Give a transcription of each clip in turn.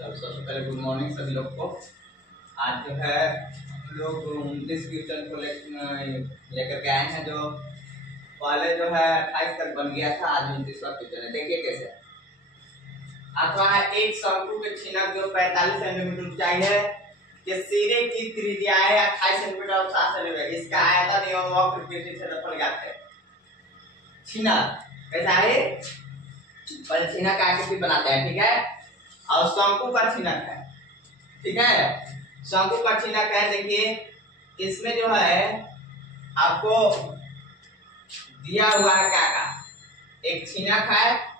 सबसे पहले good morning सभी लोग को। आज जो है हम लोग 29 क्वेश्चन को लेकर के आए हैं। जो पहले जो है 28 तक बन गया था, आज 29वां क्वेश्चन है। देखिए कैसे अथवा एक शंकु के छिनक जो 45 सेंटीमीटर ऊंचाई है के सिरे की त्रिज्या है 28 सेंटीमीटर और 7 सेंटीमीटर। इसका आयतन एवं वक्र के क्षेत्रफल ज्ञात है। छिनक कैसा है, पर छिनक आकृति बनाते हैं, ठीक है। और शंकु का छिनक है, ठीक है। शंकु का छिनक है, देखिए इसमें जो है आपको दिया हुआ है क्या का, एक छिनक है,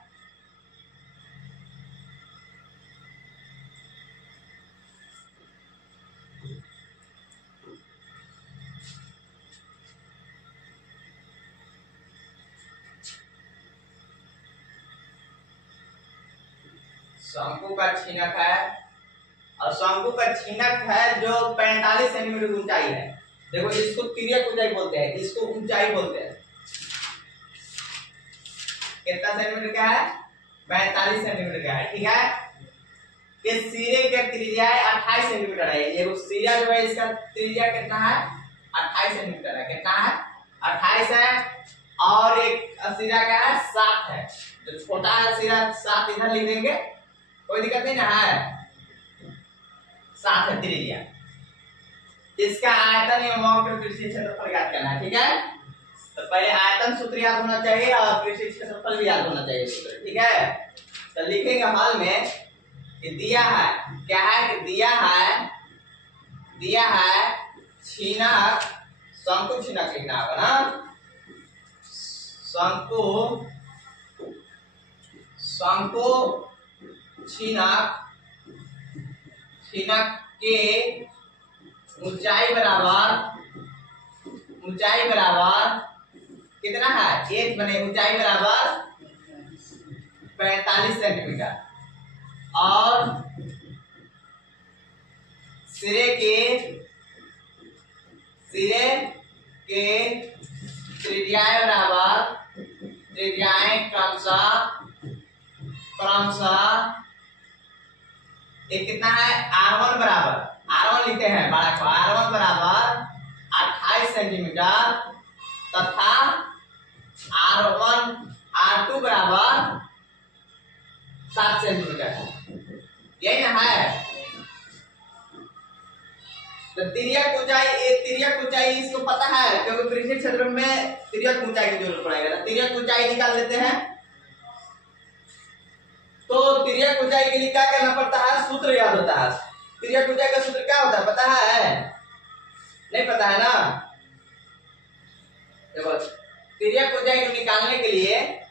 शंकु का छिनक है और शंकु का छिनक है जो 45 सेंटीमीटर ऊंचाई है। देखो इसको तिर्यक ऊंचाई बोलते हैं, इसको ऊंचाई बोलते हैं। कितना सेंटीमीटर का है, 45 सेंटीमीटर का है, ठीक है। इस सिरे की त्रिज्या 28 सेंटीमीटर है। ये सिरा जो है इसका त्रिज्या कितना है, 28 सेंटीमीटर है। कितना है, 28 है। और एक सिरा का है 7 है। जो छोटा है सिरा 7 इधर लिख देंगे, कोई दिक्कत नहीं ना है। 7 है त्रिज्या। इसका आयतन एवं वक्र पृष्ठीय क्षेत्रफल ज्ञात करना है, ठीक है। तो पहले आयतन सूत्र याद होना चाहिए और पृष्ठीय क्षेत्रफल भी याद होना चाहिए सूत्र, ठीक है। तो लिखेंगे हल में कि दिया है क्या है, कि दिया है छिनक, शंकु छिनक लिखना होगा ना। शंकु छिनक के ऊंचाई बराबर कितना है, एच बने ऊंचाई बराबर 45 सेंटीमीटर और सिरे के त्रिज्याएं क्रमशः एक कितना है, R1 लिखते हैं बड़ा को, R1 बराबर 28 सेंटीमीटर तथा R2 बराबर 7 सेंटीमीटर, यही ना है। तो तिर्यक ऊंचाई इसको पता है, क्योंकि पृष्ठीय क्षेत्र में तिर्यक ऊंचाई की जरूरत पड़ेगा। तो तिर्यक ऊंचाई निकाल लेते हैं। तो तिर्यक ऊंचाई के लिए क्या करना पड़ता है, सूत्र याद होता है। तिर्यक ऊंचाई का सूत्र क्या होता है पता है, नहीं पता है ना। देखो तिर्यक ऊंचाई को निकालने के लिए,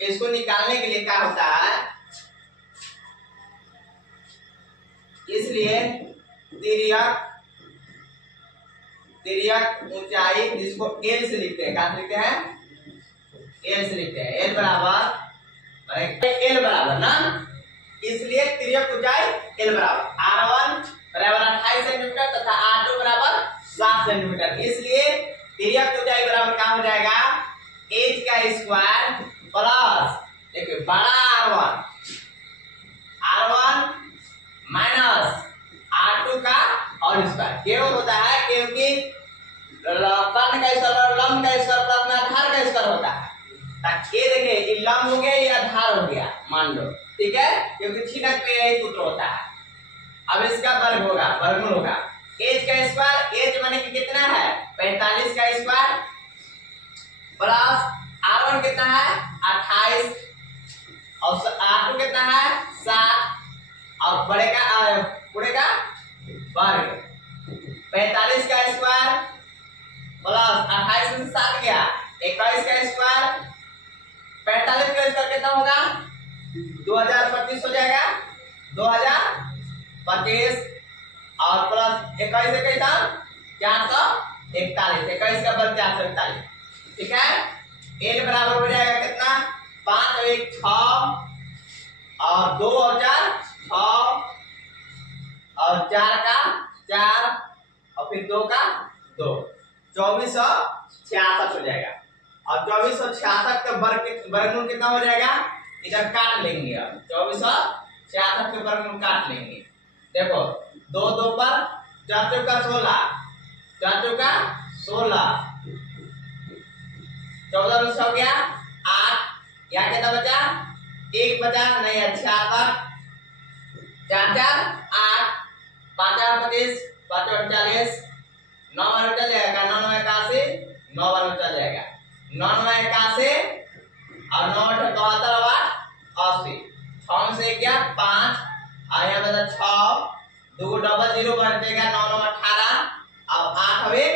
इसको निकालने के लिए क्या होता है, इसलिए तिर्यक ऊंचाई जिसको एल से लिखते हैं, क्या लिखते हैं, एल से लिखते हैं। एल बराबर ना, इसलिए तिर्यक ऊंचाई एल बराबर R1 बराबर 28 सेंटीमीटर तथा R2 बराबर 7 सेंटीमीटर। इसलिए तिर्यक ऊंचाई बराबर क्या हो जाएगा, h का स्क्वायर प्लस देखिए बड़ा R1 माइनस R2 का और स्क्वायर। क्यों होता है, क्योंकि कर्ण का स्क्वायर और लंब का स्क्वायर प्लस में आधार का स्क्वायर होता है। ये देखिए ये लंब हो गया, ये आधार हो गया मान लो, ठीक है, क्योंकि छिनक में यही सूत्र होता है। अब इसका वर्गमूल होगा h का स्क्वायर, h माने कि कितना है 45 का स्क्वायर प्लस R1 कितना है 28 और R2 कितना है 7 और पूरे का वर्ग 45 का स्क्वायर प्लस 28 में 7 गया 21 का स्क्वायर, 45 का स्क्वायर कितना होगा 2025 हो जाएगा, 2025 और प्लस 21 कैसा 441, 21 का वर्ग 441, ठीक है। एल बराबर हो जाएगा कितना 5 और 1 6 और 2 और 4 6 और 4 का 4 और फिर 2 का 2, 2466 हो जाएगा। और 2466 का वर्गमूल कितना हो जाएगा, इधर काट लेंगे। अब 2466 4 के वर्गमूल काट लेंगे। देखो 2 2 पर 4 चौका 16, 4 चौका 16, 14 में 6 गया 8, यहाँ कितना बचा 1 बचा नहीं। अच्छा 4 4 8, 5 8 25, 5 8 40, 9 बार चल जाएगा, 9 9 81, 9 बार चल जाएगा, 9 9 81 और 9 8 72 और 80, 6 में से गया 5 और यहाँ बचा 6, 2 डबल 0 बढ़ेगा 9 9 18 और 8 हवे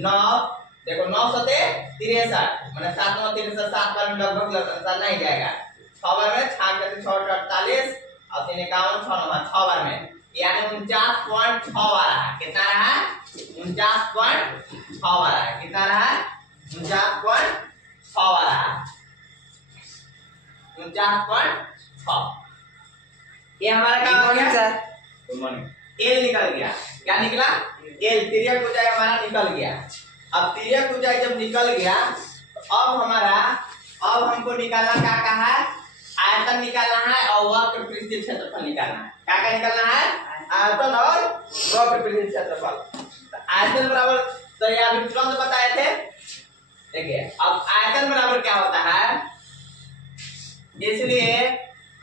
9। देखो 9 सते 63 माने 7 9 63, 7 बार में लगभग लगभग नहीं जाएगा, 6 बार में 6 6 48 और 3 51 6 बार में, यानी 49.6 आ रहा है। कितना रहा है 49.6 आ रहा है। कितना रहा है 49.6 आ रहा है, 49.6। ये हमारा क्या हो गया सर, एल निकल गया। क्या निकला एल, तिर्यक ऊंचाई हमारा निकल गया। अब तिर्यक ऊंचाई जब निकल गया तो अब हमको निकालना क्या कहा है, आयतन निकालना है और वक्र पृष्ठीय क्षेत्रफल निकालना है। क्या क्या निकालना है, आयतन और वक्र पृष्ठीय क्षेत्रफल। आयतन बराबर तो ये अभी तुरंत बताए थे। देखिए अब आयतन बराबर क्या होता है, इसलिए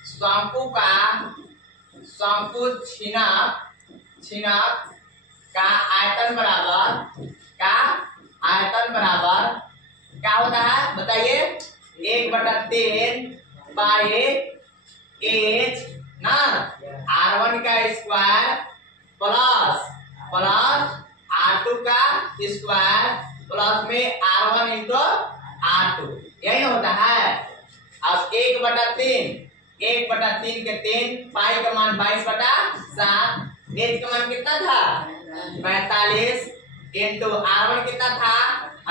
शंकु छिनक का आयतन बराबर क्या होता है बताइए, 1/3 पाई h ना r1 का स्क्वायर प्लस r2 का स्क्वायर प्लस में r1 इंटू r2, यही होता है। अब 1/3 के 3, पाई का मान 22/7, h का मान कितना था 45 इंटू r1 कितना था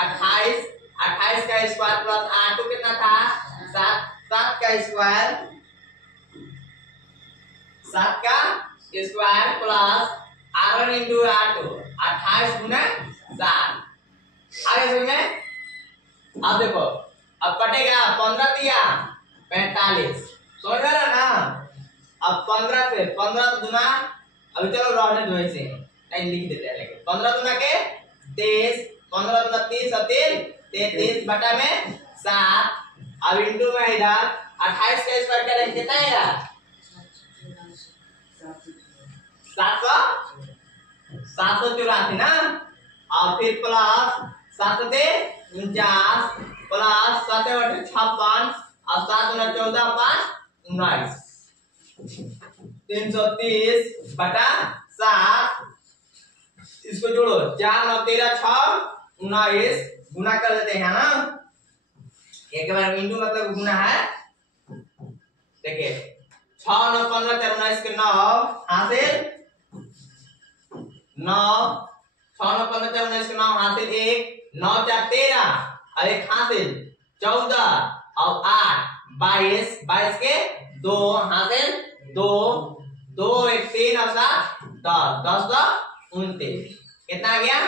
28 का स्क्वायर प्लस r2 कितना था 7 का square plus r1 into r2 28 गुना 7। आगे समझ में। अब देखो अब कटेगा 15 दिया 45, समझ रहे ना। अब 15 से 15 गुना, अभी चलो रहने दो ऐसे नहीं लिख देते हैं, लेकिन 15 गुना के 23, 15 गुना 30 और 3 33 बटा में 7, अब इंटू में इधर 28 का स्क्वायर करेंगे कितना आएगा 784 ना, और फिर प्लस 7 से 49 प्लस 7 बटे 56 और 7 गुना 14 5 19, 330 बटा 7, इसको जोड़ो 4 9 13 6 19 गुना कर देते हैं ना, एक बार इंटू मतलब गुना है। देखिए 6 9 15 4 19 के 9 हासिल 9, 6 9 15 4 19 के 9 हासिल 1, 9 4 13 और 1 हासिल 14 और 8 22 के 2 हासिल 2 2 1 3 और 7 10 10 29, कितना आ गया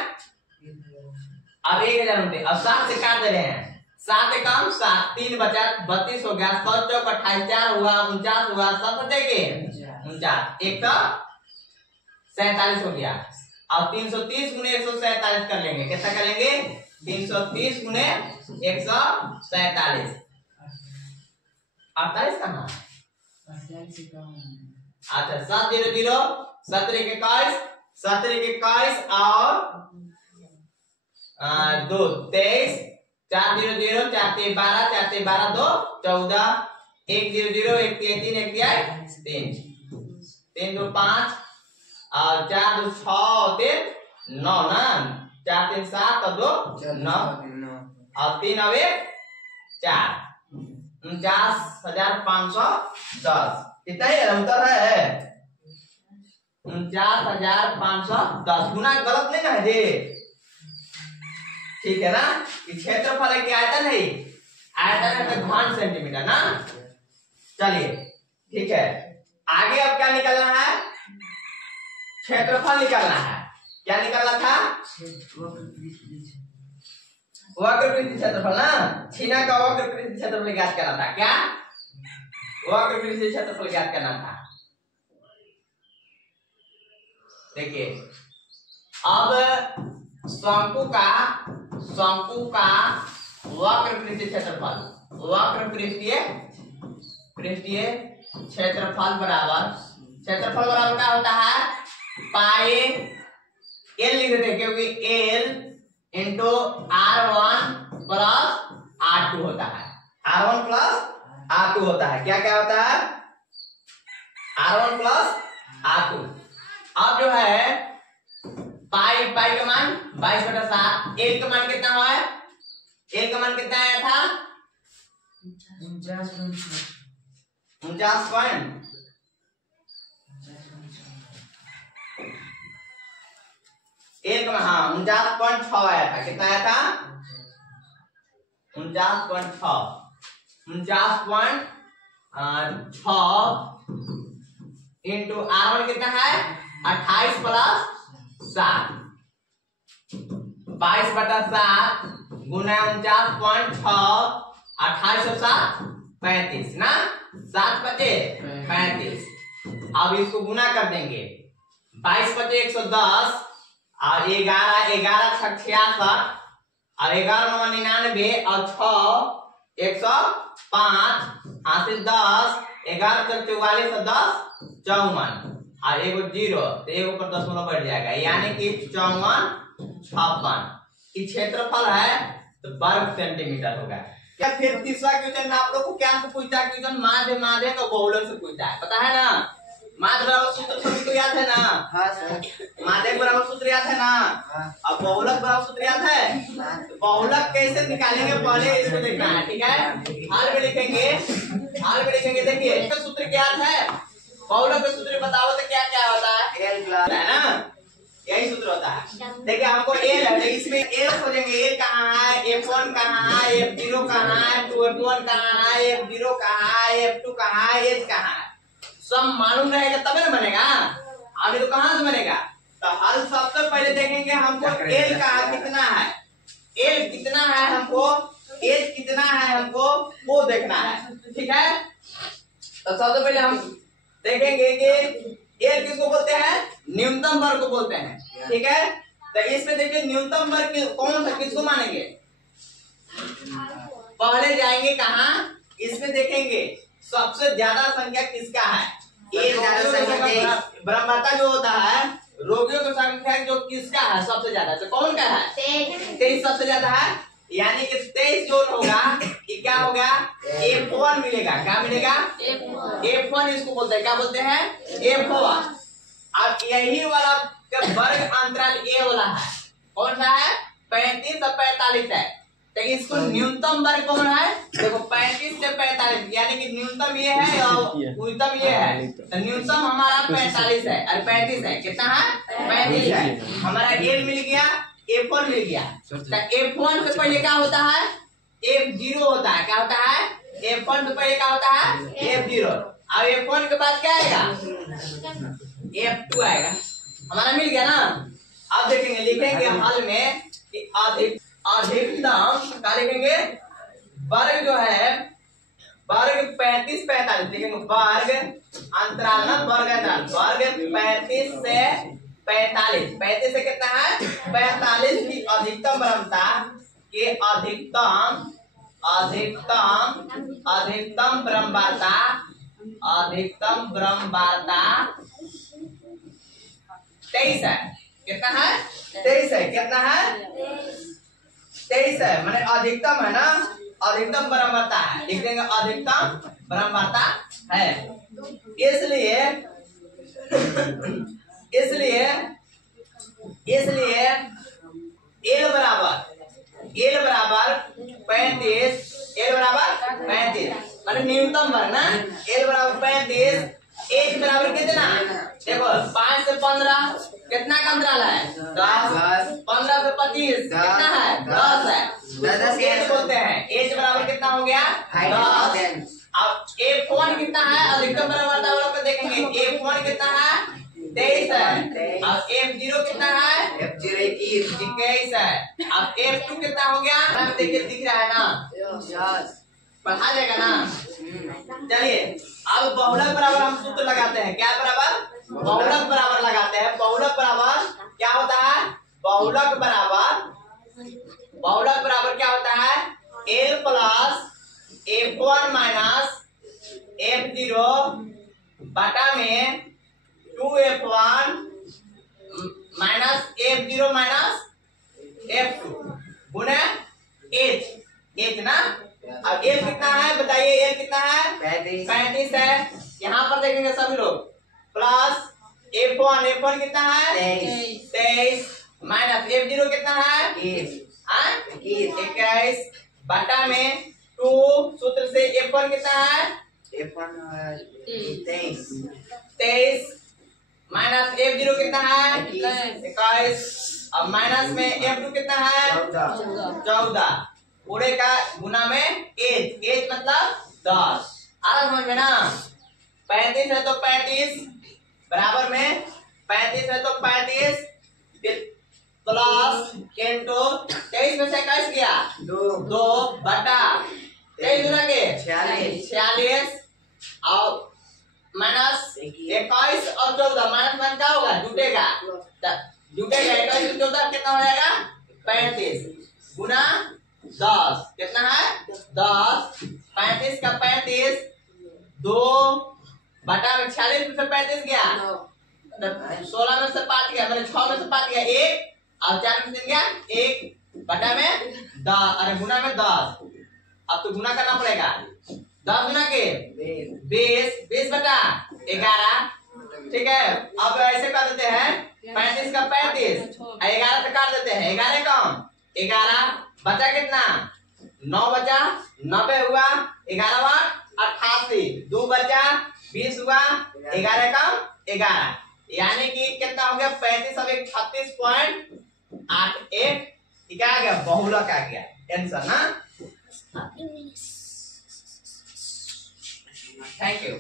अब 1029। अब 7 से काट दे रहे हैं, 7 कम 7 3 बचा 32 हो गया, 7 चौक 28 4 हुआ 49 हुआ, 7 देंगे 49 147 हो गया। अब 330 गुने 147 कर लेंगे, कितना कर लेंगे 330 गुने 147, 48 कहाँ, अच्छा 7 0 0 17 21 और 2 23 4 0 0 4 3 12 4 3 12 2 14 1 0 0 1 3 3 1 3 3 2 5 और 4 2 6 और 3 9 ना, 4 3 7 और 2 9 और 3 और 1 4, 49,510, कितना है उत्तर है 49,510। गुना गलत नहीं ना है जी, ठीक है ना। क्षेत्रफल है कि आयतन है, आयतन है घन सेंटीमीटर ना। चलिए ठीक है, आगे अब क्या निकलना है, क्षेत्रफल निकलना है। क्या निकलना था वक्र पृष्ठ क्षेत्रफल ना, छीना का वक्र पृष्ठ क्षेत्रफल ज्ञात करना था। क्या वक्र पृष्ठ क्षेत्रफल ज्ञात करना था। देखिए अब शंकु का वक्र पृष्ठीय क्षेत्रफल बराबर क्या होता है, पाई एल लिख देते हैं क्योंकि L into R1 plus R2 होता है। R1 प्लस R2 होता है। क्या क्या होता है, R1 प्लस R2। अब जो है पाई का मान 22/7, एल का मान कितना हुआ है, एल का मान कितना आया था 49 पॉइंट, एक में हाँ 49.6 आया था। कितना आया था 49.6 इंटू R1 कितना है 28 प्लस 7, 22/7 गुना 49.6, 28 और 7 35 ना, 7 बचे 35। अब इसको गुना कर देंगे, 22 बचे 110 और 11 6 66 और 11 9 99 और 6 105 हासिल 10, 11 44 और 10 54 और एगो 0 तो एगो पर दशमलव बढ़ जाएगा, यानी कि 5456 की क्षेत्रफल है तो वर्ग सेंटीमीटर होगा। क्या फिर तीसरा क्वेश्चन आप लोग को क्या से पूछता है, क्वेश्चन माध्य का बहुलक से पूछता है, पता है ना, माध्य बराबर सूत्र सभी को याद है ना। हाँ सर, माध्य बराबर सूत्र याद है ना। अब बहुलक बराबर सूत्र याद है, तो बहुलक कैसे निकालेंगे पहले इसको देखना है, ठीक है। हाल में लिखेंगे देखिए सूत्र क्या है, बहुलक का सूत्र बताओ तो क्या क्या होता है, एल प्लस है ना, यही सूत्र होता है। देखिए हमको एल है, इसमें एल खोजेंगे, एल कहाँ है, F1 कहाँ है, F0 कहाँ है, 2F1 कहाँ है, F0 कहाँ है, F2 कहाँ है, H कहाँ है, सब मालूम रहेगा तभी ना बनेगा, आगे तो कहाँ से बनेगा। तो हल सबसे पहले देखेंगे हमको एल कहाँ कितना है, एल कितना है हमको, एच कितना है हमको वो देखना है, ठीक है। तो सबसे पहले हम देखेंगे कि एल किसको बोलते हैं, न्यूनतम वर्ग को बोलते हैं, ठीक है। तो इसमें देखिए न्यूनतम वर्ग कौन सा किसको मानेंगे, पहले जाएंगे कहाँ, इसमें देखेंगे सबसे ज्यादा संख्या किसका है, ब्रह्मता जो होता है रोगियों की संख्या जो किसका है सबसे ज्यादा, तो कौन का है 23 सबसे ज्यादा है, यानी कि 23 जो होगा ये क्या होगा F1 मिलेगा, क्या मिलेगा F1 इसको बोलते हैं, क्या बोलते हैं F1। अब यही वाला वर्ग अंतराल ए वाला है, कौन सा है 35 और 45 है, तो इसको न्यूनतम वर्ग कौन है, देखो 35 से 45 यानी कि न्यूनतम ये है और उच्चतम ये है, तो न्यूनतम हमारा 45 है और 35 है, कितना है 35 है, हमारा एल मिल गया, F1 मिल गया। तो F1 से पहले क्या होता है F0 होता है, क्या होता है F1 से पहले क्या होता है F0, अब F1 के बाद क्या आएगा F2 आएगा, हमारा मिल गया ना। अब देखेंगे लिखेंगे हल में कि अधिकतम क्या लिखेंगे, वर्ग जो है वर्ग 35 45 लिखेंगे, वर्ग अंतराल ना वर्ग अंतराल, वर्ग 35 से 45 से कितना है 45 की अधिकतम ब्रह्मता के अधिकतम ब्रह्मता 23 है, कितना है 23 है, कितना है 23 है, माने अधिकतम है ना, अधिकतम ब्रह्मता है, लिख देंगे अधिकतम ब्रह्मता है। इसलिए एल बराबर 35, माने न्यूनतम वर्ग ना, एल बराबर 35, एच बराबर कितना, देखो 5 से 15 कितना का अंतराल है 10, 15 से 25 कितना है 10 है, 10 एच बोलते हैं, एच बराबर कितना हो गया 10। अब F1 कितना है, अधिकतम ब्रह्मता वाला को देखेंगे, F1 कितना है 23 है, अब F0 कितना है F0 21 है, अब F2 कितना हो गया, देखिए दिख रहा है ना, पढ़ा जाएगा ना। चलिए अब बहुलक बराबर हम सूत्र लगाते हैं, क्या बराबर बहुलक बराबर लगाते हैं, बहुलक बहुलक बराबर क्या होता है, L plus F1 minus F0 बटा में 2F1 minus F0 minus F2 गुना H ना। अब H कितना है बताइए, H कितना है 35 है। यहाँ पर देखेंगे सभी लोग, प्लस F1 कितना है 23 माइनस F0 कितना है 21 बटा में 2 सूत्र से F1 कितना है 23 माइनस F0 कितना है 21। अब माइनस में F2 कितना है 14 पूरे का गुना में एज मतलब 10। आ रहा समझ में ना। 35 है तो 35 बराबर में 35 है तो 35 प्लस इंटू 23 में से 21 गया 2 बटा 23 गुना के 46 और माइनस 21 और 14 माइनस क्या होगा जुटेगा 21 14 कितना हो जाएगा 35 गुना 10 कितना है 10 35 का 35 2 बटा में 46 में से 35 गया 16 में से 5 गया मैंने 6 में से 5 गया 1 और 4 में से गया 1 बटा में 10 अरे गुना में 10। अब तो गुना करना पड़ेगा 10 गुना के 20 बटा 11 ठीक है। अब ऐसे कर देते हैं 35 का 35 11 तक काट देते हैं 11 कम 11 बचा कितना 9 बचा 90 हुआ 11 वाट 88 2 बचा 20 हुआ 11 कम 11 यानी कि कितना हो गया 35 अब 36.81 क्या आ गया बहुलक आ गया आंसर ना। Thank you.